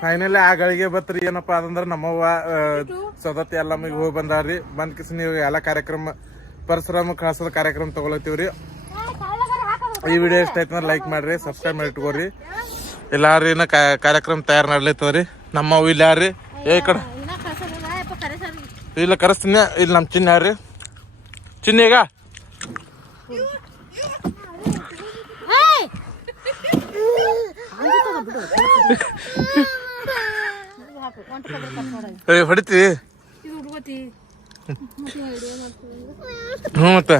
Finally ಆ ಗಳಿಗೆ ಬತ್ರಿ. ಏನಪ್ಪಾ ಅದಂದ್ರ ನಮ್ಮವ್ವ ಸದತಿ ಎಲ್ಲ ನಮಗೆ ಹೋಗಿ ಬಂದಾರ್ರಿ. ಬಂದ್ ಕಿಸ್ ನೀವು ಎಲ್ಲಾ ಕಾರ್ಯಕ್ರಮ ಪರಶುರಾಮ ಕಳ್ಸೋದ್ ಕಾರ್ಯಕ್ರಮ ತಗೊಳತೀವ್ರಿ. ಈ ವಿಡಿಯೋ ಇಷ್ಟ ಆಯ್ತು ಅಂದ್ರೆ ಲೈಕ್ ಮಾಡ್ರಿ, ಸಬ್ಸ್ಕ್ರೈಬ್ ಮಾಡಿ ಇಟ್ಕೋರಿ. ಎಲ್ಲಾರು ಏನ ಕಾರ್ಯಕ್ರಮ ತಯಾರು ಮಾಡ್ಲೈತವ್ರಿ. ನಮ್ಮವ್ ಇಲ್ಲ ಯಾರ್ರಿ ಈ ಕಡೆ ಇಲ್ಲ ಕರೆಸ್ತೀನಿ. ಇಲ್ಲಿ ನಮ್ ಚಿನ್ನ ಯಾರ್ರಿ ಚಿನ್ನ ಈಗ ಹೊಡಿತಿ. ಮತ್ತ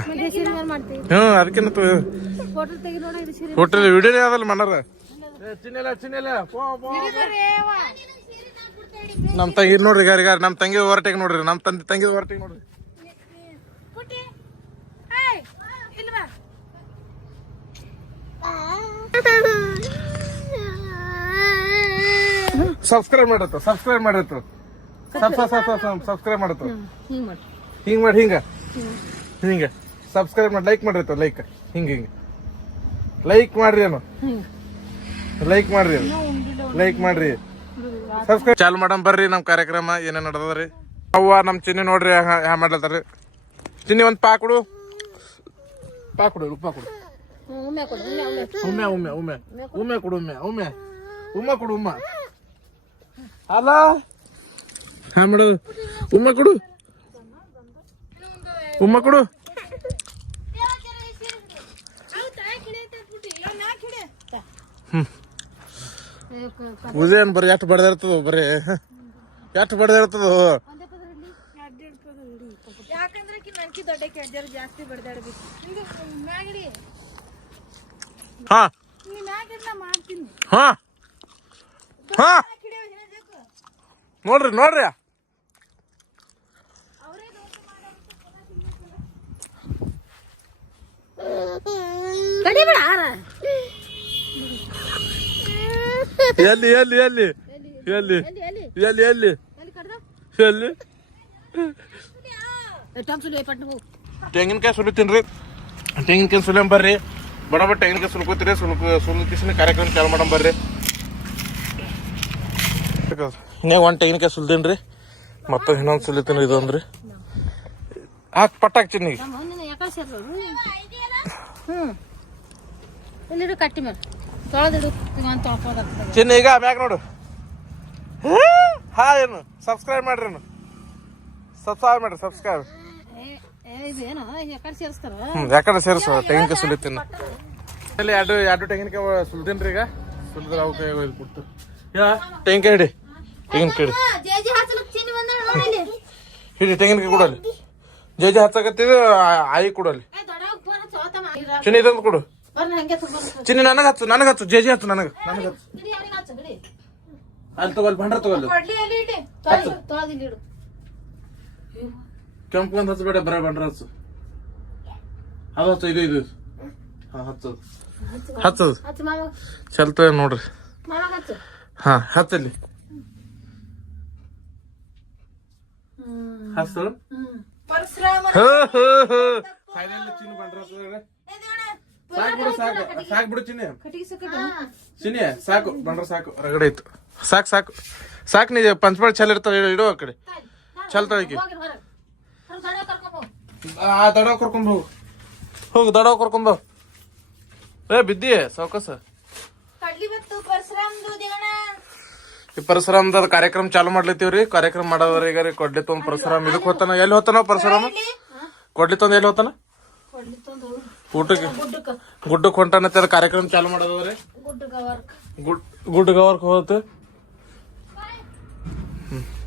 ಅದಕ್ಕೇನ ಹೋಟೆಲ್ ವಿಡಿಯೋನೇ ಅದಲ್ಲ ಮಣ್ಣಾರ. ನಮ್ ತಂಗಿ ನೋಡ್ರಿ ಗಾರಿಗಾರ ನಮ್ ತಂಗಿ ಹೊರಟೆಗೆ ನೋಡ್ರಿ. ನಮ್ ತಂಗಿ ಹೊರಟೆಗೆ ನೋಡ್ರಿ. ಸಬ್ಸ್ಕ್ರೈಬ್ ಮಾಡತ್ತು ಸಬ್ಸ್ಕ್ರೈಬ್ ಮಾಡತ್ತು ಸಬ್ಸ್ಕ್ರೈಬ್ ಮಾಡತ್ತು. ಹಿಂಗ್ ಮಾಡಿ ಹಿಂಗ ಸಬ್ಸ್ಕ್ರೈಬ್ ಮಾಡಿ ಲೈಕ್ ಮಾಡಿರತ್ತ. ಲೈಕ್ ಹಿಂಗ ಲೈಕ್ ಮಾಡ್ರಿ ಏನು ಲೈಕ್ ಮಾಡ್ರಿ ಸಬ್ಸ್ಕ್ರೈಬ್ ಚಾಲು ಮಾಡಮ್ ಬರ್ರಿ. ನಮ್ ಕಾರ್ಯಕ್ರಮ ಏನೇನ್ ನಡ್ದದ್ರಿ. ಅವ್ವ ನಮ್ ಚಿನ್ನಿ ನೋಡ್ರಿ ಹ್ಯಾ ಮಾಡ್ಲತ್ತಾರ್ರಿ. ಚಿನ್ನಿ ಒಂದ್ ಪಾಕೊಡು ಉಪ್ಪ ಕೊಡು. ಉಮ್ಮ ಅಲ್ಲ ಹಾ ಮಾಡೋದು. ಉಮ್ಮ ಕೊಡು ಪೂಜೆ ಏನ್ ಬರೀ ಎಷ್ಟು ಬಡ್ದಿರ್ತದ ಬರೀ ಎಷ್ಟು ಬಡ್ದಿರ್ತದ. ಹಾ ಹಾ ಹಾ ನೋಡ್ರಿ ಎಲ್ಲಿ ಎಲ್ಲಿ ಎಲ್ಲಿ ಎಲ್ಲಿ ಎಲ್ಲಿ ಎಲ್ಲಿ ಎಲ್ಲಿ ತೆಂಗಿನಕಾಯಿ ಸುಲಿತೀನ್ರಿ. ತೆಂಗಿನಕಾಯಿ ಸುಲಿಯಂ ಬರ್ರಿ. ಬಡ ತೆಂಗಿನಕಾಯಿ ಸುಲ್ಕೋತೀರಿ. ಸುಲ್ಕಿಸಿನ ಕಾರ್ಯಕ್ರಮ ಚಾಲು ಮಾಡಮ್ ಬರ್ರಿ. ಇನ್ನೇ ಒಂದ್ ತೆಂಗಿನಕಾಯಿ ಸುಲ್ತೀನ್ರಿ. ಮತ್ತ ಇನ್ನೊಂದ್ ಸುಲಿತೀನಿ. ಇದೊಂದ್ರಿ ಹಾಕ್ ಪಟ್ಟಾಕ್ ಚಿನ್ನಿಗೆ ಚಿನ್ನ ಈಗ ಮ್ಯಾಗ ನೋಡು. ಹಾ ಏನು ಸಬ್ಸ್ಕ್ರೈಬ್ ಮಾಡ್ರಿ. ಸಬ್ಸ್ಕ್ರೈಬ್ ಯಾಕಡೆ ಸೇರಿಸ ತೆಂಗಿನಕಾಯಿ ಸುಲಿತೀನಿ. ಎರಡು ತೆಂಗಿನಕಾಯಿ ಸುಲ್ತೀನ್ರಿ. ಈಗ ಸುಲಿದ್ರೆ ಅವಕ್ಕೆ ಕೊಡ್ತು. ತೆಂಗಿನಕಾಯಿ ಹಿಡಿ. ತೆಂಗಿನಕಾಯಿ ಕೊಡಲಿ. ಜೇಜಿ ಹಚ್ಚಕತ್ತಿದ ಆಯಿ ಕೊಡಲಿ. ಚಿನ್ನಿ ಇದೊಂದು ಕೊಡು. ಚಿನ್ನಿ ನನಗ ಹಚ್ಚು ಜೇಜಿ ಹಚ್ಚು ನನಗ ಅಲ್ಲಿ ತಗೊಳ್ಳಿ ಬಂಡ್ರ ತಗೊಳ್ಳಿ. ಕೆಂಪು ಒಂದು ಹಚ್ಚಬೇಡ ಬರ ಬಂಡ್ರ ಹಚ್ಚು. ಅದು ಹಚ್ಚು. ಇದು ಹಚ್ಚದು ಚಲ್ತ ನೋಡ್ರಿ. ಹಾ ಹಚ್ಚಲಿ ಹಚ್ಚು. ಸಾಕು ಬಿಡು ಚಿನ್ನಿ ಸಾಕು ಬಂಡ್ರ ಸಾಕು. ರಗಡೆ ಇತ್ತು ಸಾಕು ನೀ ಪಂಚಪಾಳ ಚಲ್ ಇರ್ತಾವ ಇಡೋ ಆ ಕಡೆ ಚಲ್ತಾಳಿಕೆ. ದಡ ಕರ್ಕೊಂಡ್ ಹೋಗು ದಡ ಕರ್ಕೊಂಡ್ ಬಿದ್ದಿ ಸಾವಕಾಸ. ಈ ಪರಶುರಾಮದ ಕಾರ್ಯಕ್ರಮ ಚಾಲು ಮಾಡ್ಲತ್ತೀವ್ರಿ. ಕಾರ್ಯಕ್ರಮ ಮಾಡೋದ್ರಿ ಈಗ ಕೊಡ್ಲಿ ತೊಂದ್ ಪರಶುರಾಮ್ ಇದಕ್ ಹೋತಾನ. ಎಲ್ಲಿ ಹೋತಾನ ಪರಶುರಾಮ? ಕೊಡ್ಲಿ ತೊಂದ್ ಎಲ್ಲಿ ಹೋತಾನ? ಊಟಕ್ಕೆ ಗುಡ್ಡಕ್ಕೆ ಹೊಂಟಾನತ್ತೆ. ಅದ ಕಾರ್ಯಕ್ರಮ ಚಾಲು ಮಾಡೋದ್ರಿ. ಗುಡ್ ಗವರ್ಕ್ ಹೋತ.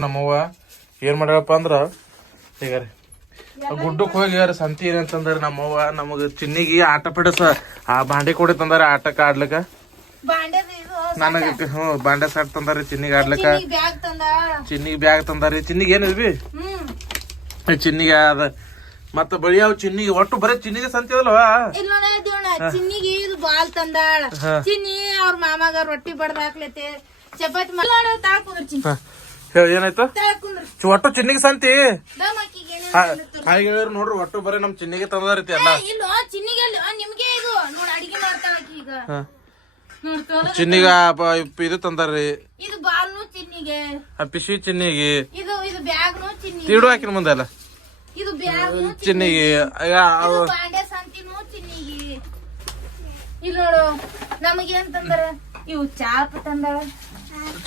ನಮ್ಮವ್ವ ಏನ್ ಮಾಡ್ಯಾರಪ್ಪ ಅಂದ್ರ ಈಗ ರೀ ಗುಡ್ಡಕ್ಕೆ ಹೋಗಿ ಸಂತಿ ಏನಂತಂದ್ರ ನಮ್ಮವ್ವ ನಮಗ ಚಿನ್ನಿಗೆ ಆಟ ಪಡಸ ಆ ಬಾಂಡೆ ಕೊಡಿ ತಂದಾರ ಆಟಕ್ಕ ಆಡ್ಲಕ್ಕ. ನನಗ ಬಾಂಡೆ ಸಾಟ್ ತಂದಾರಿ ಚಿನ್ನಿಗೆ ಆಡ್ಲಕ್ಕ. ಚಿನ್ನಿಗೆ ಬ್ಯಾಗ್ ತಂದಾರಿ. ಚಿನ್ನಿಗೆ ಏನಿದ್ವಿ ಚಿನ್ನಿಗೆ ಅದ ಮತ್ತ ಬಳಿಯಾವ್ ಚಿನ್ನಿಗೆ ಒಟ್ಟು ಬರೀ ಚಿನ್ನಿಗೆ ಸಂತಿ ಅದಲ್ವಾ. ಚಿನ್ನಿಗೆ ಇದು ಬಾಲ್ ತಂದಾಳ. ಚಿನ್ನಿ ಅವ್ರ ಮಾಮಾಗ ರೊಟ್ಟಿ ಬಡ್ದ ಹಾಕ್ಲತೆ ಚಪಾತಿ ಏನಾಯ್ತು ಒಟ್ಟು ಚಿನ್ನಿಗೆ ಸಂತಿ ಹಾಗೆ ನೋಡ್ರಿ. ಒಟ್ಟು ಬರೀ ನಮ್ ಚಿನ್ನಿಗೆ ತಂದಾರೈತಿ ಎಲ್ಲ. ಚಿನ್ನಿಗೆ ನಿಮ್ಗೆ ಇದು ನೋಡಿ ಅಡಿಗೆ ಮಾಡ್ತಾಳ ಈಗ. ಚಿನ್ನಿಗ ಇದು ತಂದಾರ್ರಿ. ಇದು ಬಾಲ್ನು ಚಿನ್ನಿಗೆ, ಪಿಶಿ ಚಿನ್ನಿಗೆ, ಇದು ಬ್ಯಾಗ್ನು ಚಿನ್ನಿಗೆ, ತೀಡು ಹಾಕಿನ ಮುಂದೆ ಅಲ್ಲ ಇದು ಬ್ಯಾಗ್ನು ಚಿನ್ನಿಗೆ, ಬಾಂಡೆ ಸಂತಿನೂ ಚಿನ್ನಿಗೆ. ಇಲ್ಲಿ ನೋಡು ನಮಗೇನ್ ತಂದಾರ, ಇವು ಚಾಪ್ ತಂದಾಳ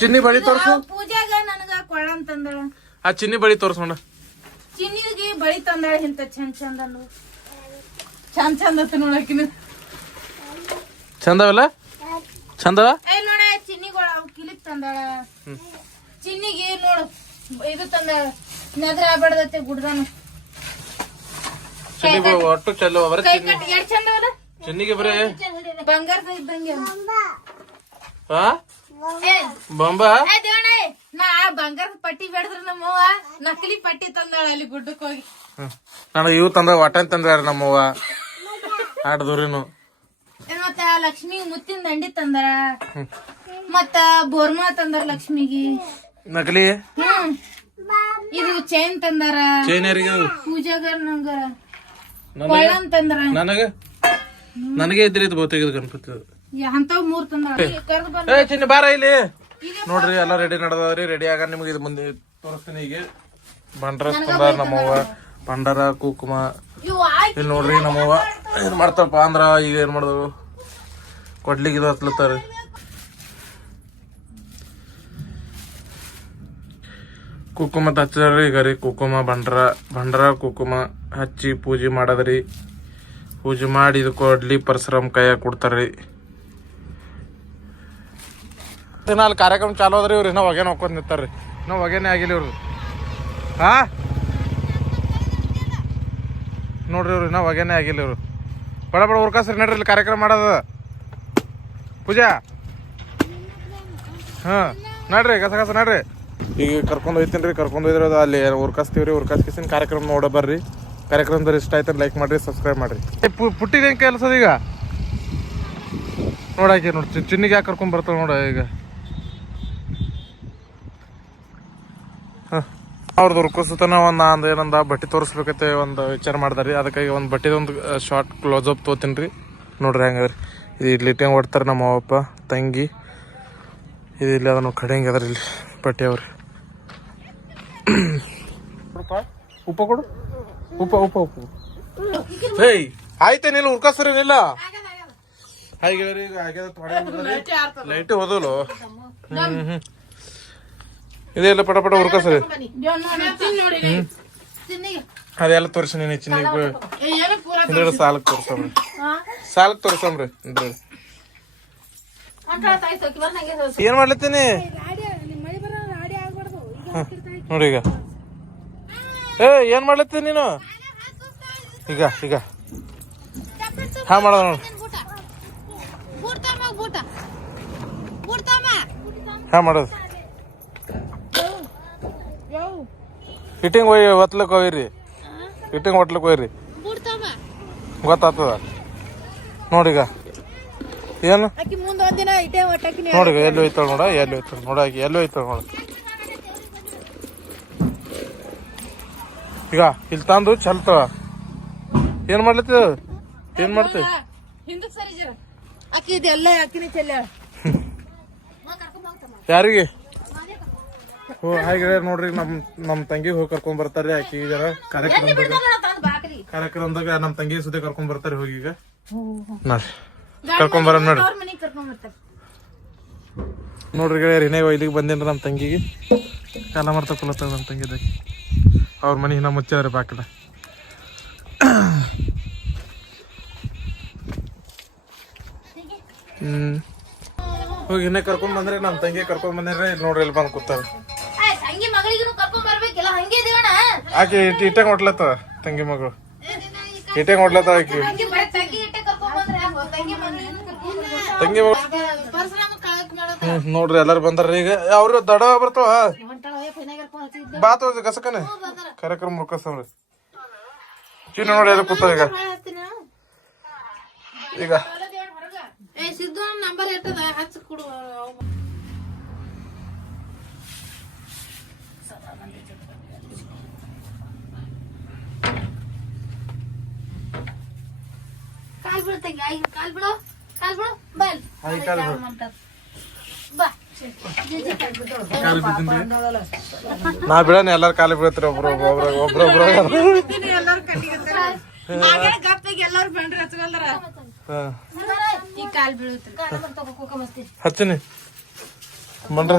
ಚಿನ್ನಿ ಬಳಿ ತೋರ್ಸು. ಪೂಜಾಗ ನನಗ ಕೊಳ್ಳನ್ ತಂದಾಳ. ಆ ಚಿನ್ನಿ ಬಳಿ ತೋರ್ಸೋಣ. ಚಿನ್ನಿಗೆ ಬಳಿ ತಂದಾಳ ಇಂತ ಚಂದ ಚಂದ ಚಂದ ನೋಡಕಿನ ಚಂದವಲ್ಲ ಚಂದವ. ನೋಡ ಚಿನ್ನಿಗಳ ಕಿಲಿಕ್ ತಂದಾಳ. ಚಿನ್ನಿಗೆ ನೋಡು ಇದು ತಂದಾಳ, ನದ್ರ ಆಗ್ಬಾರ್ದತ್ತೆ ಗುಡ್ದಾನು. ಒಟ್ಟು ಚಲೋ ಬರ ಎಷ್ಟ್ ಚಂದವಲ್ಲ ಚಿನ್ನಿಗೆ ಬರೇ ಬಂಗಾರದ ಇದ್ದಂಗೆ. ಬೊಂಬ ನಾ ಬಂಗಾರದ ಪಟ್ಟಿ ಬೇಡದ್ರ ನಮ್ಮವ್ವ ನಕಲಿ ಪಟ್ಟಿ ತಂದಾಳ ಅಲ್ಲಿ ಗುಡ್ಡಕ್ ಹೋಗಿ. ನನಗೆ ಇವು ತಂದ ವಾಟನ್ ತಂದಾರ ನಮ್ಮವ್ವ ಆಟದವ್ರೇನು. ಮತ್ತ ಲಕ್ಷ್ಮಿ ಮುತ್ತಿನ ದಂಡಿ ತಂದಾರ, ಮತ್ತ ಬೋರ್ಮಾ ತಂದಾರ ಲಕ್ಷ್ಮಿಗೆ ನಕಲಿ. ಇದು ಚೈನ್ ತಂದಾರ, ಚೈನ್ ಯಾರಿಗೆ? ಪೂಜಾಗರ್ ನಂಗರ ಕೊಳ್ಳನ್ ತಂದಾರ. ನನಗೆ ಇದ್ರಿ ಇದು ಬಹುತೇಕ ಗಣಪತಿ ಅಂತವ್ 3 ತಂದಾರ. ಚಿನ್ನಿ ಬಾರ ಇಲ್ಲಿ ನೋಡ್ರಿ ಎಲ್ಲ ರೆಡಿ ನಡದವ್ರಿ. ರೆಡಿ ಆಗ ನಿಮ್ಗೆ ಇದು ಮುಂದೆ ತೋರಿಸ್ತೀನಿ. ಈಗ ಬಂಡ್ರ ತಂದಾರ ನಮ್ಮವ್ವ, ಬಂಡಾರ ಕುಕುಮ. ಇಲ್ಲಿ ನೋಡ್ರಿ ನಮ್ಮವ್ವ ಏನ್ ಮಾಡ್ತಾರಪ್ಪ ಅಂದ್ರ ಈಗ ಏನ್ ಮಾಡಿದ್ರು ಕೊಡ್ಲಿಕ್ಕೆ ಇದು ಹತ್ಲತ್ತಾರ. ಕುಕುಮ ಹಚ್ಚಾರ್ರಿ. ಈಗ ರೀ ಕುಕುಮ ಬಂಡ್ರ ಕುಕುಮ ಹಚ್ಚಿ ಪೂಜೆ ಮಾಡದ್ರಿ. ಪೂಜೆ ಮಾಡಿ ಇದು ಕೊಡ್ಲಿ ಪರಶುರಾಮ್ ಕೈಯಾಗ ಕೊಡ್ತಾರ್ರಿ. ಅಲ್ಲಿ ಕಾರ್ಯಕ್ರಮ ಚಾಲು ಅದ್ರಿ. ಇವ್ರು ಇನ್ನೂ ಹೊಗೆ ನೋಡ್ಕೊಂಡ್ ನಿಂತಾರ್ರಿ. ಇನ್ನೂ ಹೊಗೆನೇ ಆಗಿಲ್ಲ ಇವ್ರು. ನೋಡ್ರಿ ಇವ್ರು ಇನ್ನೂ ಹೊಗೆನೇ ಆಗಿಲ್ಲ ಇವ್ರು. ಬಡ ಉರ್ಕಾಸ್ರಿ ನಡ್ರಿ ಇಲ್ಲಿ ಕಾರ್ಯಕ್ರಮ ಮಾಡೋದ ಪೂಜಾ. ನಡ್ರಿ ಗಸ ನಡ್ರಿ. ಈಗ ಕರ್ಕೊಂಡ್ ಹೋಯ್ತೀನಿ. ಕರ್ಕೊಂಡ್ ಹೋಯ್ದ್ರ ಅಲ್ಲಿ ಉರ್ಕಾಸ್ತೀವ್ರಿ. ಉರ್ಕಾಸ್ಕಿಸಿನ ಕಾರ್ಯಕ್ರಮ ನೋಡ ಬರ್ರಿ. ಕಾರ್ಯಕ್ರಮದಲ್ಲಿ ಇಷ್ಟ ಆಯ್ತು ಲೈಕ್ ಮಾಡ್ರಿ, ಸಬ್ಸ್ಕ್ರೈಬ್ ಮಾಡ್ರಿ. ಪುಟ್ಟಿಗೆ ಹೆಂಗೆ ಕೆಲಸದ ಈಗ ನೋಡಾಕಿ ನೋಡಿ. ಚಿನ್ನಿಗೆ ಯಾಕೆ ಕರ್ಕೊಂಡ್ ಬರ್ತಾವ ನೋಡ. ಈಗ ಅವ್ರದ್ದು ಉರ್ಕೋಸತನ ಒಂದು ಏನಂದ ಬಟ್ಟೆ ತೋರಿಸ್ಬೇಕೈತೆ ಒಂದು ವಿಚಾರ ಮಾಡ್ದಾರಿ. ಅದಕ್ಕಾಗಿ ಒಂದು ಬಟ್ಟೆದೊಂದು ಶಾರ್ಟ್ ಕ್ಲೋಸ್ ಅಪ್ ತೋತೀನಿ ರೀ. ನೋಡ್ರಿ ಹೆಂಗದ್ರಿ. ಇದು ಇಲ್ಲಿ ಇಟ್ಟಂಗೆ ಹೊಡ್ತಾರೆ ನಮ್ಮ ಅವಪ್ಪ ತಂಗಿ. ಇದು ಇಲ್ಲಿ ಅದನ್ನು ಕಡೆಂಗೆ ಅದ್ರಿ ಇಲ್ಲಿ ಬಟ್ಟೆ ಅವ್ರಿ. ಉಪ್ಪ ಕೊಡು. ಉಪ್ಪ ಹೇಯ್ ಆಯ್ತೆ ನೀನು ಉರ್ಕಾಸ್ರೇನಿಲ್ಲ. ಹಾಗೆ ಲೈಟ್ ಹೋದಲು. ಇದೆಲ್ಲ ಪಟ ಉರ್ಕಾಸ್ರಿ. ಅದೆಲ್ಲ ತೋರಿಸಿ ನೀನು ಚಿನ್ನಿಗೆ ಸಾಲಕ್ಕೆ ತೋರ್ಸಮ್ರಿ. ಏನ್ ಮಾಡ್ಲತ್ತೀನಿ ನೋಡಿ. ಈಗ ಏನ್ ಮಾಡ್ಲತ್ತೀನಿ ನೀನು ಈಗ ಮಾಡೋದ ನೋಡಿ. ಮಾಡೋದು ಫಿಟ್ಟಿಂಗ್ ಒತ್ಲಕ್ ಹೋಯ್ರಿ. ಫಿಟ್ಟಿಂಗ್ ಒಟ್ಲಕ್ ಹೋಯ್ರಿ ಗೊತ್ತಾಗ್ತದ ನೋಡಿಗ. ಏನು ನೋಡಿಗ ಎಲ್ಲಿ ಹೋಯ್ತಾಳ ನೋಡ. ಆಕಿ ಎಲ್ಲಿ ಹೋಯ್ತಾಳ ನೋಡ. ಈಗ ಇಲ್ಲಿ ತಂದು ಚಲ್ತವ. ಏನ್ ಮಾಡ್ಲತ್ತ ಏನ್ ಮಾಡ್ತೀವಿ ಯಾರಿಗೆ ಹಾಗೆ ನೋಡ್ರಿ. ನಮ್ ತಂಗಿ ಹೋಗಿ ಕರ್ಕೊಂಡ್ ಬರ್ತಾರ್ರಿ. ಆಕಿ ಜರ ಕಾರ್ಯಕ್ರಮದಾಗ ನಮ್ ತಂಗಿ ಸುದ್ದಿ ಕರ್ಕೊಂಡ್ ಬರ್ತಾರ. ಹೋಗಿ ಈಗ ಕರ್ಕೊಂಡ್ ಬರ ನೋಡ್ರಿ. ನೋಡ್ರಿ ಏನೇ ಇಲ್ಲಿಗೆ ಬಂದೇನ್ರಿ ನಮ್ ತಂಗಿಗೆ. ಕಾಲ ಮಾಡ್ತಾ ಕುಲತ್ತ ನಮ್ ತಂಗಿದಾಗ. ಅವ್ರ ಮನೆ ಇನ್ನ ಮುಚ್ಚಾದ್ರಿ ಬಾಕಲ. ಹೋಗಿ ಇನ್ನೇ ಕರ್ಕೊಂಡ್ ಬಂದ್ರಿ. ನಮ್ ತಂಗಿ ಕರ್ಕೊಂಡ್ ಬಂದ್ರಿ. ನೋಡ್ರಿ ಇಲ್ಲಿ ಬಂದ್ ಕೂತಾರ. ಆಕಿ ಇಟ್ಟಂಗ್ ಹೊಟ್ಲತ್ತ ತಂಗಿ ಮಗಳು. ಇಟ್ಟಂಗ್ ಹೊಟ್ಲತ್ತ ಆಕಿ ತಂಗಿ ಮಗಳು. ನೋಡ್ರಿ ಎಲ್ಲಾರು ಬಂದಾರ್ರಿ. ಈಗ ಅವ್ರು ದಡ ಬರ್ತಾವ ಬಾತ್ ಗಸಕನೆ ಕಾರ್ಯಕ್ರಮ ಮುರ್ಕಸ್ತಾವ್ರಿ. ಚಿನ್ನ ನೋಡಿ ಎಲ್ಲ ಕೂತಾವ. ಈಗ ಕಾಲ್ ಬಿಡು ತಂಗಿ, ಕಾಲ್ ಬಿಡು ಬಲ್ ಬಾ ನಾ ಬಿಡಣ ಎಲ್ಲಾರು ಕಾಲಿ ಬೀಳ್ತೀರಿ ಒಬ್ರೊಬ್ರು ಎಲ್ಲಾರು ಬಂಡ್ರಿ ಹಚ್ಕೊಲ್ದಾರ ಈ ಕಾಲ್ ಬೀಳುತ್ರಿ ಹಚ್ಚಿನಿ ಬಂಡ್ರ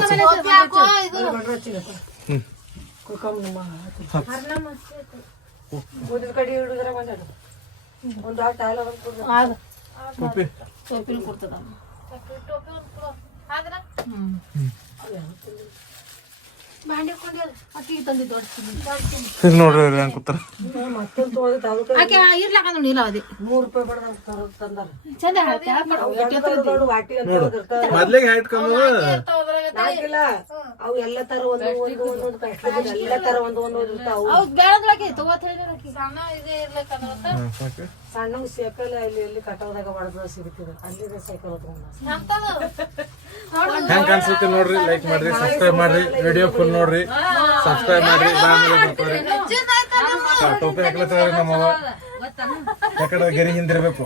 ಸೋಪಿನ ಕೊಡ್ತದ ಬಾಂಡೆ ಕೊಂಡ್ಯಾರ ಅಕ್ಕಿಗೆ ತಂದಿದ್ದು ಇಲ್ಲಿ ನೋಡ್ರಿ ಹೆಂಗ್ ಕೂತಾರ ಆಕೆ ಇರ್ಲಾಕ ನೋಡಿ ಇಲ್ಲ ಅದೇ ಚಂದ ಮೊದ್ಲಿಗೆ ಹೈಟ್ ಕಮ್ಮಿ ಅವು ಎಲ್ಲ ತರ ಒಂದೊಂದು ಎಲ್ಲ ತರ ಒಂದೊಂದು ಇರ್ತಾವ ಬೆಳದ್ರಾಕಿ ತಗೋತ್ ಹೇಳಿರಾಕಿ ಸಣ್ಣ ಇದೇ ಇರ್ಲಕ್ಕಂದ್ರ ಸಣ್ಣ ಸೈಕಲ್ ಅಲ್ಲಿ ಎಲ್ಲಿ ಕಟ್ಟೋದಾಗ ಹೊಡೆದ ಸಿಗುತ್ತಿದೆ ಅಲ್ಲಿ ಸೈಕಲ್ ಹೆಂಗ್ ಕಾಣಿಸುತ್ತೆ ನೋಡ್ರಿ ಲೈಕ್ ಮಾಡ್ರಿ ಸಬ್ಸ್ಕ್ರೈಬ್ ಮಾಡ್ರಿ ವಿಡಿಯೋ ಫುಲ್ ನೋಡ್ರಿ ಸಬ್ಸ್ಕ್ರೈಬ್ ಮಾಡ್ರಿ ಟೋಪಿ ಹಾಕ್ಲತ್ತಾರ ನಮ್ಮವ ಯಾಕಡೆ ಗೆರಿ ಹಿಂದಿರ್ಬೇಕು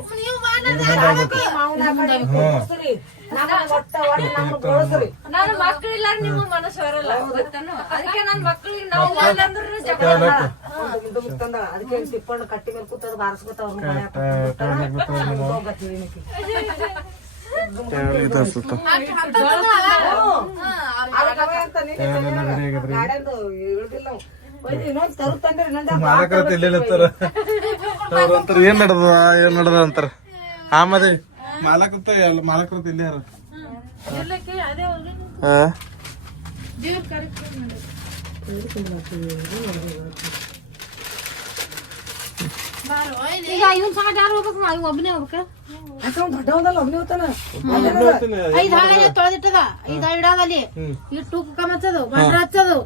ನಾನು ಮಕ್ಕಳಿಲ್ಲ ನಿಮ್ಮ ಮನಸ್ಸು ಬರಲ್ಲ ಗೊತ್ತನು ಅದಕ್ಕೆ ನನ್ ಮಕ್ಕಳಿಗೆ ನಾವು ಅದಕ್ಕೆ ತಿಪ್ಪಣ್ಣ ಕಟ್ಟಿ ಮೇಲೆ ಕೂತದ ಬಾರಿಸ್ಕೊತಾವ ಮಾಲಕರತ್ತ ಇಲ್ಲಿರ್ತಾರ ಅವ್ರಂತಾರ ಏನ್ ನಡ್ದ ಅಂತಾರ ಆಮದೆ ಮಾಲಕತ್ತ ಮಾಲಕರತ್ತ ಇಲ್ಲಿ ಯಾರ ಈಗ ಇವನ್ ಸಂಗಟ ಯಾರು ಹೋಗ್ಬೇಕು ಇವ್ ಒಬ್ಬನೇ ಹೋಗ್ಬೇಕ ದೊಡ್ಡವಲ್ಲ ಒಬ್ಬನೇ ಹೋಗ್ತಾನ 5 ಹಾಳೆ ತೊಳೆದಿಟ್ಟದ 5 ಹಾಳೆ ಇಡೋದಲ್ಲಿ ಇಟ್ಟು ಕುಕ್ಕ ಮಚ್ಚದು ಬಂಡ್ರ ಹಚ್ಚದು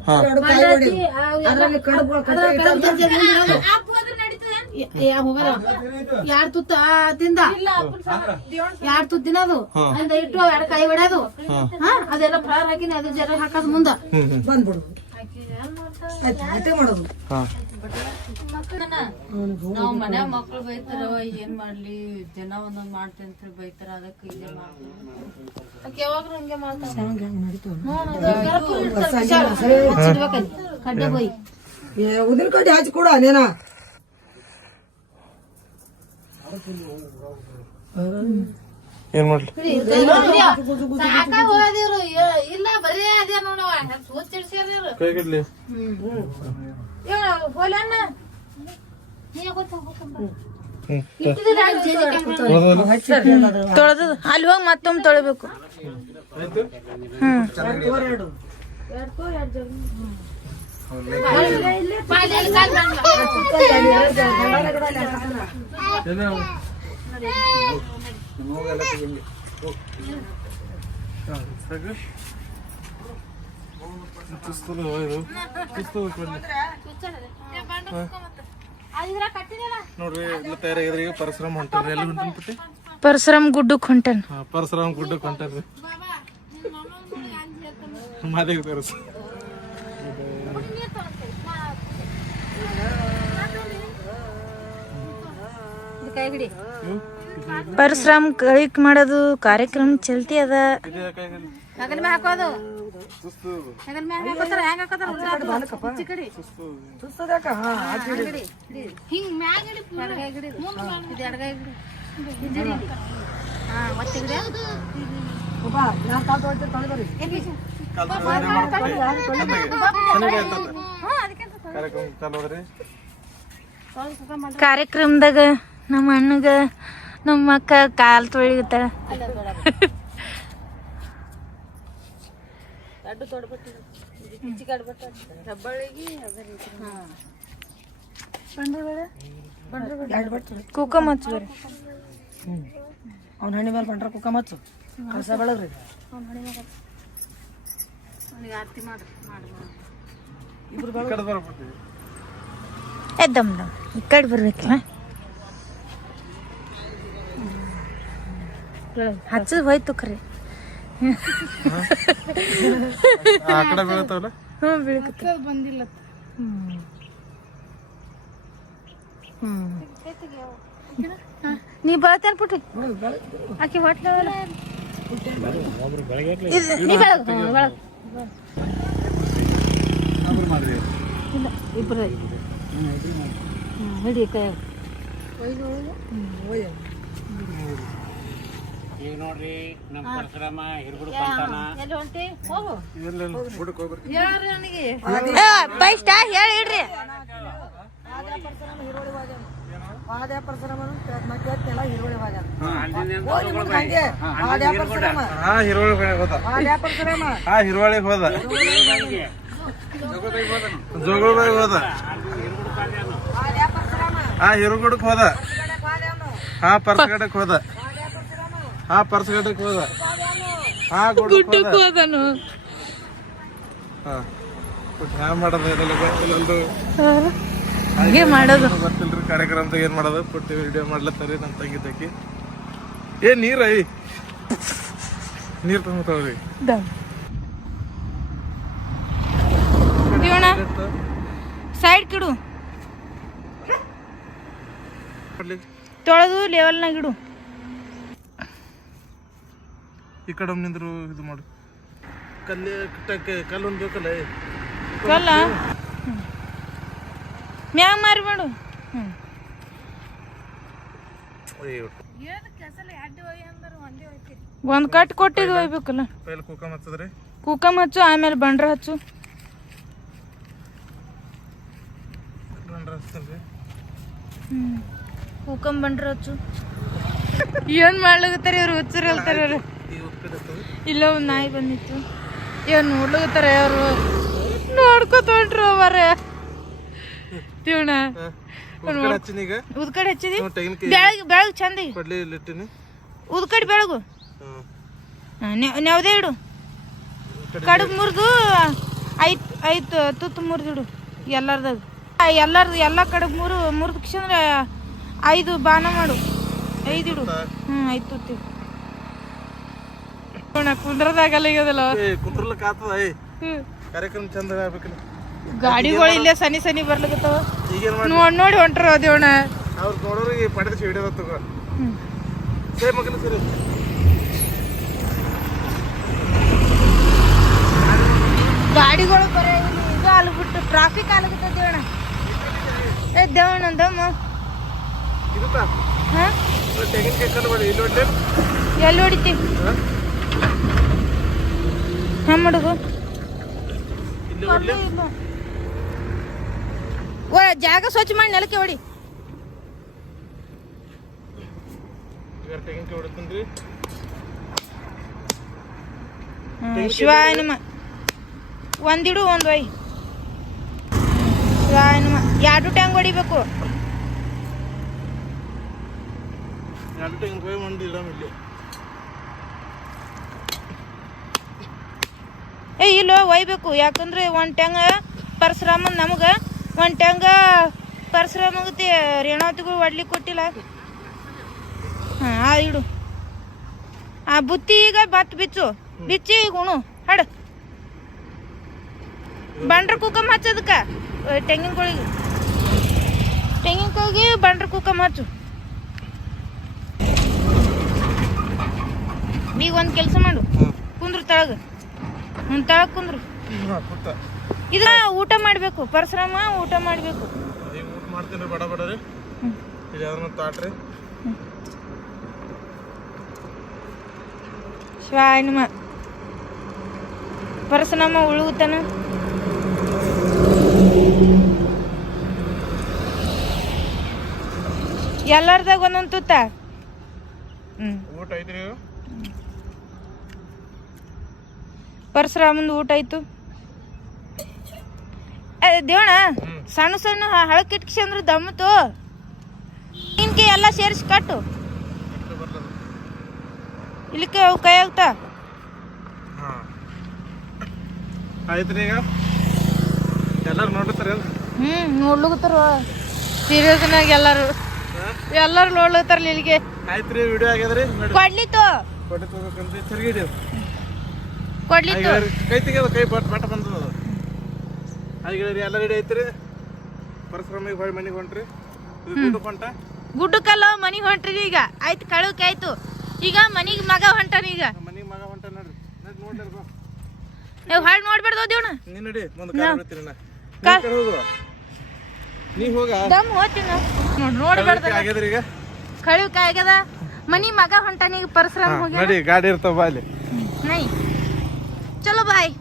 ಯಾರ್ ತುತ್ತ ತಿಂದ ಯಾರ್ ತುತ್ತ ತಿನ್ನೋದು ಅಂದ ಇಟ್ಟು 2 ಕಾಯಿ ಹೊಡ್ಯೋದು ಅದೆಲ್ಲ ಫ್ಲವರ್ ಹಾಕಿನಿ ಅದ್ರ ಜರ ಹಾಕೋದು ಮುಂದ ಬಂದ್ಬಿಡು ಮಾಡೋದು ನಾವ್ ಮನ್ಯಾಗ ಮಕ್ಳು ಬೈತಾರ ಏನ್ ಮಾಡ್ಲಿ ಜನ ಒಂದೊಂದ್ ಮಾಡ್ತೇಂತ ಬೈತಾರ ಅದಕ್ಕೆ ಇದೇ ಮಾಡ್ತಾರೆ ಯಾವಾಗ್ಲೂ ಹಂಗೆ ಮಾಡ್ತಾರ ಕಡ್ಡೆ ಬೈ ಉದಿನ ಕಡ್ಡಿ ಹಚ್ಚಿ ಕೊಡ ನೇನ ಏನ್ ಮಾಡ್ಲಿ ಸಾಕ ಹೋದಿರು ಇಲ್ಲ ಬರೀ ಅದೇ ನೋಡವ ಸೂಚಿಡ್ಸ್ಯಾರ ಕೈಗಿಡ್ಲಿ ಹೋಲಣ್ಣ ತೊಳೆದು ಅಲ್ಲಿ ಹೋಗಿ ಮತ್ತೊಮ್ಮೆ ತೊಳಿಬೇಕು ನೋಡ್ರಿ ಎಲ್ಲ ತಯಾರಾಗಿದ್ರಿ ಈಗ ಪರಶುರಾಮ್ ಹೊಂಟಾರ್ರಿ ಎಲ್ಲಿ ಹೊಂಟನ್ ಪುಟ್ಟಿ ಪರಶುರಾಮ್ ಗುಡ್ಡಕ್ಕೆ ಹೊಂಟನ್ ಪರಶುರಾಮ್ ಗುಡ್ಡಕ್ಕೆ ಹೊಂಟಾರ್ರಿ ಮಾದೇವಿ ತೋರಿಸ ಪರಶುರಾಮ್ ಕಳಿಕ್ ಮಾಡೋದು ಕಾರ್ಯಕ್ರಮ ಚಲ್ತಿ ಅದ ಹೆಗಲ ಮ್ಯಾಗ ಹಾಕೋದು ಹೆಗಲ ಮ್ಯಾಗ ಹಾಕೋತಾರ ಹೆಂಗ ಹಾಕೋತಾರ ಹಿಂಗ್ ಮ್ಯಾಗ ಹಿಡಿ ಇದು ಎಡಗೈ ಹಿಡಿ ಹಾ ಮತ್ತೆ ಹಿಡಿ ಕಾರ್ಯಕ್ರಮದಾಗ ನಮ್ಮ ಅಣ್ಣಗ ನಮ್ಮ ಅಕ್ಕ ಕಾಲ್ ತೊಳಿಗತ್ತಾಳ ಕುಕ ಮಚ್ಚ ಬರ್ರಿ ಅವ್ನ ಹಣ್ಣಿ ಮೇಲೆ ಬಂಡ್ರ ಕುಕ್ಕ ಮಚ್ಚು ಕಸ ಬೆಳಗ್ರಿ ದಮ್ ದಮ್ ಈ ಕಡೆ ಬರ್ಬೇಕಲ್ಲ ಹಚ್ಚದ ಹೋಯ್ತು ಖರೆ ಆ ಕಡೆ ಬೀಳತಾವಲ್ಲ ಬೀಳಕತ್ತ ಬಂದಿಲ್ಲ ನೀ ಬರತ್ತೇನ್ ಪುಟ್ಟಿ ಆಕಿ ಹೊಟ್ಲವಲ್ಲ ನೀ ಬೆಳಗು ಬೆಳಗು ಇಲ್ಲ ಇಬ್ಬರು ಹಿಡಿ ಕೈ ಈಗ ನೋಡ್ರಿ ನಮ್ಮ ಪರಶುರಾಮ ಹಿರಗುಡು ಬಂತಾನ. ಎಲ್ಲಿ ಹೊಂಟಿ ಹೋಗು ಗುಡ್ಡಕ್ಕೆ ಹೋಗ್ರಿ. ಯಾರು ನನಗೆ ಬೈಸ್ಟ ಹೇಳಿ ಇಡ್ರಿ ವಾದ್ಯ ಪರಶುರಾಮನು ಮತ್ತೆಲ್ಲ ಹಿರುವಳಿ ವಾದ್ಯ ಹಾ ಹಿರೋಳಿಗೆ ಹೋದ. ವಾದ್ಯ ಪರಶುರಾಮ ಹಾ ಹಿರೋಳಿಗೆ ಹೋದ. ಜೋಗುಳಬಾಯಿಗೆ ಹೋದ. ವಾದ್ಯ ಪರಶುರಾಮ ಹಾ ಹಿರುಗುಡಕ್ ಹೋದ. ಹಾ ಪರ್ಸಗಡಕ್ ಹೋದ. ಹಾ ಪರ್ಸಗಡಕ್ ಹೋದ. ಹಾ ಗುಡ್ಡಕ್ಕೆ ಹೋದನು ಹಾ ಹ್ಯಾಂಗ ಮಾಡೋದು ಇಲ್ಲೊಂದು ಹಂಗೆ ಮಾಡೋದು ಗೊತ್ತಿಲ್ರಿ ಕಾರ್ಯಕ್ರಮದಾಗ ಏನ್ ಮಾಡೋದು ಪುಟ್ಟಿ ವಿಡಿಯೋ ಮಾಡ್ಲತ್ತಾರಿ ನಮ್ ತಂಗಿದ್ದಕ್ಕೆ ಏನ್ ನೀರ ನೀರ್ ತಂದ್ರಿ ಸೈಡ್ ಕಿಡು ತೊಳೆದು ಲೆವೆಲ್ನಾಗ ಇಡು ಈ ಕಡೆ ನಿಂದ್ರು ಇದು ಮಾಡು ಕಲ್ಲಿ ಕಟ್ಟಕ್ಕೆ ಕಲ್ಲೊಂದು ಬೇಕಲ್ಲ ಕಲ್ಲ ಮ್ಯಾಗ ಮಾರಿ ಮಾಡು ಒಂದ್ ಕಟ್ ಕೊಟ್ಟಿದ್ದು ಒಯ್ಬೇಕಲ್ಲ ಪೈಲ್ ಕುಕ್ಕಂ ಹಚ್ಚದ್ರಿ ಕುಕ್ಕಮ್ ಹಚ್ಚು ಆಮೇಲೆ ಬಂಡ್ರ ಹಚ್ಚು ಹಚ್ತಲ್ರಿ ಕುಕ್ಕಮ್ ಬಂಡ್ರ ಹಚ್ಚು ಏನ್ ಮಾಡ್ಲಾಗತ್ತಾರ ಇವ್ರು ಹುಚ್ಚರು ಹೇಳ್ತಾರ ಈ ಕಡೆ ಹಚ್ಚೋದು. ಇಲ್ಲ ಒಂದ್ ನಾಯಿ ಬಂದಿತ್ತು ಏನ್ ನೋಡ್ಲಾಗತ್ತಾರ ಅವ್ರು ನೋಡ್ಕೊತೊಂಡ್ರು ಅವರ ತಿವಣ ಕಡೆ ಹಚ್ಚಿನ ಈಗ ಉದ್ಕಡೆ ಹಚ್ಚಿದಿ ತೆಂಗಿನಕಾಯಿ ಬೆಳಗ್ಗೆ ಬೆಳಗ್ಗೆ ಚಂದ ಕೊಡ್ಲಿ ಇಲ್ಲಿಟ್ಟಿನಿ ಉದ್ಕಡೆ ಬೆಳಗು ನೆವದೇ ಇಡು ಕಡುಬು ಮುರಿದು ಐತ್ ತುತ್ತು ಮುರಿದಿಡು ಎಲ್ಲಾರ್ದಾಗ ಎಲ್ಲ ಕಡುಬು ಮುರಿದ ಕಿಶಂದ್ರೆ 5 ಬಾನ ಮಾಡು 5 ಇಡು 5 ತುತ್ತಿ ಕುಂದ್ರದಾಗಲ್ಲ ಈಗದಲ್ಲ ಕುಂದ್ರಲಕ್ಕ ಆತದ ಕಾರ್ಯಕ್ರಮ ಚಂದ ಆಗ್ಬೇಕಲ್ಲ ಗಾಡಿಗಳು ಇಲ್ಲೇ ಸನಿ ಬರ್ಲಿಕತ್ತಾವ ಈಗೇನ್ ಮಾಡಿ ನೋಡಿ ಹೊಂಟ್ರ ಅದೇವಣ ಅವ್ರು ನೋಡೋರಿಗೆ ಪಡೆದ ಹಿಡಿಯೋದ ತಗೋ ಸರಿ ಮಗನ ಸರಿ ಗಾಡಿಗಳು ಬರೇ ಇದು ಅಲ್ಬಿಟ್ಟು ಟ್ರಾಫಿಕ್ ಆಗ್ಲಿಕತ್ತ ದೇವಣ ದೇವಣ ದಮ್ಮ ಇದಕ್ಕ ಹಾ ತೆಂಗಿನಕಾಯಿ ಕಲ್ಲು ಮಾಡಿ ಇಲ್ಲಿ ಹೊಡ್ಲಿ ಎಲ್ಲಿ ಹೊಡಿತಿ ಹೆಂಗ್ ಮಾಡುದು ಇಲ್ಲಿ ಹೊಡ್ಲಿ ಜಾಗ ಸ್ವಚ್ಛ ಮಾಡಿ ನೆಲಕ್ಕೆ ಹೊಡಿ ಈಗ ತೆಂಗಿನಕಾಯಿ ಹೊಡಿತೀನ್ರಿ ಶಿವಾಯ ನಮ ಒಂದಿಡು ಒಂದ್ ಒಯ್ ಶಿವಾಯ ನಮ 2 ಟ್ಯಾಂಗ್ ಹೊಡಿಬೇಕು ಎರಡು ತೆಂಗಿನಕಾಯಿ ಒಂದು ಇಡಮ್ ಇಲ್ಲಿ ಇಲ್ಲ ಒಯ್ಬೇಕು ಯಾಕಂದ್ರೆ 1 ಟ್ಯಾಂಗ್ ಪರಶುರಾಮನ್ ನಮಗ 1 ಟ್ಯಾಂಗ್ ಪರಶುರಾಮಗತಿ ರೇಣಾವತಿಗಳು ಹೊಡ್ಲಿಕ್ಕೆ ಕೊಟ್ಟಿಲ್ಲ ಹಾ ಇಡು ಆ ಬುತ್ತಿ ಈಗ ಭತ್ತ ಬಿಚ್ಚಿ ಈಗ ಉಣು ಹಡ ಬಂಡ್ರ ಕುಕ್ಕಮ್ ಹಚ್ಚದಕ್ಕ ತೆಂಗಿನಕಾಯಿಗೆ ಬಂಡ್ರ ಕುಕ್ಕಮ್ ಹಚ್ಚು ಈಗ ಒಂದ್ ಕೆಲಸ ಮಾಡು ಕುಂದ್ರು ತಳಗ ತಳಗ್ ಕುಂದ್ರು ಇದ ಊಟ ಮಾಡ್ಬೇಕು ಪರಶುರಾಮ ಊಟ ಮಾಡ್ಬೇಕು ಈಗ ಊಟ ಮಾಡ್ತೀನಿ ಬಡ ಬಡರಿ ಇಲ್ಲಿ ಯಾವ್ದನ್ನ ತಾಟ್ರಿ ಶಿವಾಯ ನಮ ಪರಶುರಾಮ ಉಳುಗುತ್ತಾನ ಎಲ್ಲಾರ್ದಾಗ ಒಂದೊಂದು ತುತ್ತ ಊಟ ಐತ್ರಿ ಪರಶುರಾಮಂದು ಊಟ ಆಯ್ತು ದೇವಣ ಸಣ್ಣ ಸಣ್ಣ ಹಳಕ್ ಇಟ್ಕೊಂಡ್ರು ದಮ್ಮತು ನಿನ್ಕೆ ಎಲ್ಲ ಸೇರಿಸಿ ಕಟ್ಟು ಇಲ್ಲಿಕ್ಕೆ ಅವು ಕೈ ಆಗ್ತಾ ಆಯ್ತ್ರಿ ಈಗ ಎಲ್ಲಾರು ನೋಡ್ತಾರೆ ನೋಡ್ಲುತ್ತಾರ ಸೀರಿಯಸ್ನಾಗ ಎಲ್ಲಾರು ನೋಡ್ಲತ್ತಾರ ಇಲ್ಲಿಗೆ ಆಯ್ತ್ರಿ ವಿಡಿಯೋ ಆಗ್ಯದ್ರಿ ಕೊಡ್ಲಿತ್ತು ಕೊಡಿ ತಗೋಬೇಕಂತ ತಿರ್ಗಿಡಿ ಕೊಡ್ಲಿತ್ತು ಕೈ ತೆಗೆದ ಕೈ ಬಟ ಬಂದದ ಈಗ ಎಲ್ಲ ರೆಡಿ ಐತ್ರಿ ಪರಶುರಾಮಿಗೆ ಹೊಳ್ ಮನೆಗೆ ಹೊಂಟ್ರಿ ಇದು ಹೊಂಟ ಗುಡ್ಡಕ್ಕಲ್ಲ ಮನಿಗೆ ಹೊಂಟ್ರಿ ಈಗ ಆಯ್ತು ಕಳಕ್ ಆಯ್ತು ಈಗ ಮನಿಗೆ ಮಗ ಹೊಂಟಾನ ಈಗ ಮನೆಗೆ ಹಾಳು ನೋಡ್ಬೇಡ್ದು ದೇವಣ ನೀ ನಡಿ ಮುಂದೆ ಕಾರ್ ಬಿಡ್ತೀನಿ ನಾ. ನೀ ಕಡೆ ಹೋಗು. ನೀ ಹೋಗ ದಮ್ ಹೋಗ್ತೀನಿ ನೋಡ್ಬೇಡ್ದ ಆಗ್ಯದ್ರಿ ಈಗ ಕಳಿವಿಕೆ ಆಗ್ಯದ ಮನಿ ಮಗ ಹೊಂಟಾನೀಗ ಪರಸ್ರಾಮ್ ಹೋಗಿ ನಡಿ ಗಾಡಿ ಇರ್ತಾವ ಬಾ ಅಲ್ಲಿ ನೈ ಚಲೋ ಬಾಯ್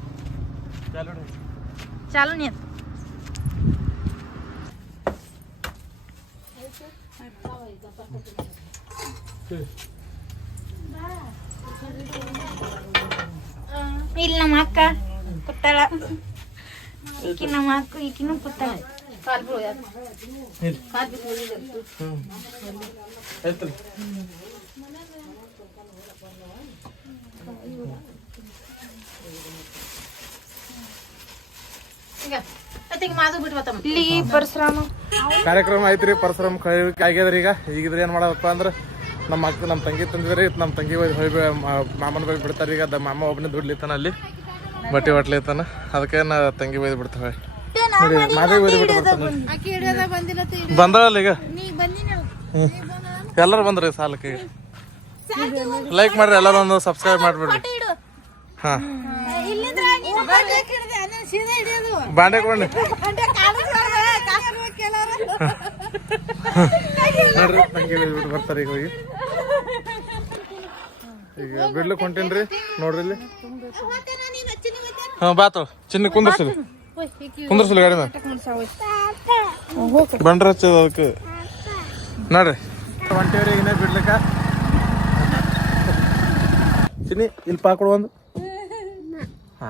ಚಾಲು ನೀ ಇಲ್ಲಿ ನಮ್ಮ ಅಕ್ಕ ಕೂತಾಳ ಈಕಿ ನಮ್ಮ ಅಕ್ಕ ಈಕಿನೂ ಕೂತಾಳ ಆಯ್ತಲ್ಲ ಇಲ್ಲಿ ಪರಸ್ರಾಮ ಕಾರ್ಯಕ್ರಮ ಐತ್ರಿ ಪರಶುರಾಮ್ ಕಳಿವಿಕೆ ಆಗ್ಯದ್ರಿ ಈಗ ಈಗಿದ್ರೆ ಏನ್ ಮಾಡದಪ್ಪ ಅಂದ್ರ ನಮ್ಮ ಅಕ್ಕ ನಮ್ಮ ತಂಗಿ ತಂದಿದ್ರಿ ನಮ್ಮ ತಂಗಿ ಹೋಗಿ ಮಾಮನ ಬೈ ಬಿಡ್ತಾರ ಈಗ ಮಾಮ ಒಬ್ಬನೇ ದುಡ್ಲಿತ್ತಾನ ಅಲ್ಲಿ ಬಟ್ಟೆ ಹೊಟ್ಲಿತ್ತಾನ ಅದಕ್ಕೆ ನಾ ತಂಗಿ ಬೈದ್ ಬಿಡ್ತಾವೆ ನೋಡಿ ಮಾದೇವಿ ಬೈದ್ ಬಿಟ್ಟು ಬಂದಳಲ್ಲ ಈಗ ಎಲ್ಲರೂ ಬಂದ್ರಿ ಸಾಲಕ್ಕೆ ಲೈಕ್ ಮಾಡ್ರಿ ಎಲ್ಲರೂ ಒಂದು ಸಬ್ಸ್ಕ್ರೈಬ್ ಮಾಡ್ಬಿಡ್ರಿ ಹಾ ಬಾಂಡೆ ಕೊಂಡೆ ನೋಡ್ರಿ ತಂಗಿ ಬಿಟ್ಟು ಬರ್ತಾರೆ ಈಗ ಹೋಗಿ ಈಗ ಬಿಡ್ಲಿಕ್ಕೆ ಹೊಂಟೇನ್ರಿ ನೋಡ್ರಿ ಇಲ್ಲಿ ಹಾ ಬಾತು ಚಿನ್ನ ಕುಂದ್ರಸಲಿ ಗಾಡಿ ಮೇಲೆ ಬಂಡ್ರ ಹಚ್ಚದ ಅದಕ್ಕೆ ನೋಡ್ರಿ ಹೊಂಟೇವ್ರಿ ಈಗಿನ ಬಿಡ್ಲಿಕ್ಕ ಚಿನ್ನಿ ಇಲ್ಲಿ ಪಾಕೊಡು ಒಂದು ಹಾ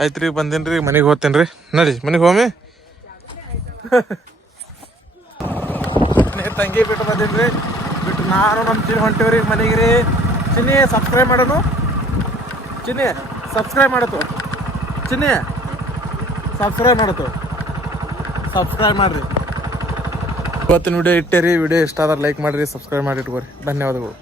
ಆಯ್ತ್ರಿ ಬಂದೇನ್ರಿ ಮನೆಗೆ ಹೋಗ್ತೇನ್ರಿ ನಡಿ ಮನೆಗೆ ಹೋಮಿ ತಂಗಿ ಬಿಟ್ಟು ಬಂದೇನ್ರಿ ಬಿಟ್ಟು ನಾನು ನಮ್ಮ ಚಿನ್ನ ಹೊಂಟೇವ್ರಿ ಮನೆಗೆ ರೀ ಚಿನ್ನಿ ಸಬ್ಸ್ಕ್ರೈಬ್ ಮಾಡೋನು ಚಿನ್ನಿ ಸಬ್ಸ್ಕ್ರೈಬ್ ಮಾಡತ್ತು ಚಿನ್ನಿ ಸಬ್ಸ್ಕ್ರೈಬ್ ಮಾಡ್ರಿ ಇವತ್ತಿನ ವಿಡಿಯೋ ಇಟ್ಟೇರಿ ವಿಡಿಯೋ ಇಷ್ಟ ಆದ್ರೆ ಲೈಕ್ ಮಾಡಿರಿ ಸಬ್ಸ್ಕ್ರೈಬ್ ಮಾಡಿ ಇಟ್ಕೋರಿ ಧನ್ಯವಾದಗಳು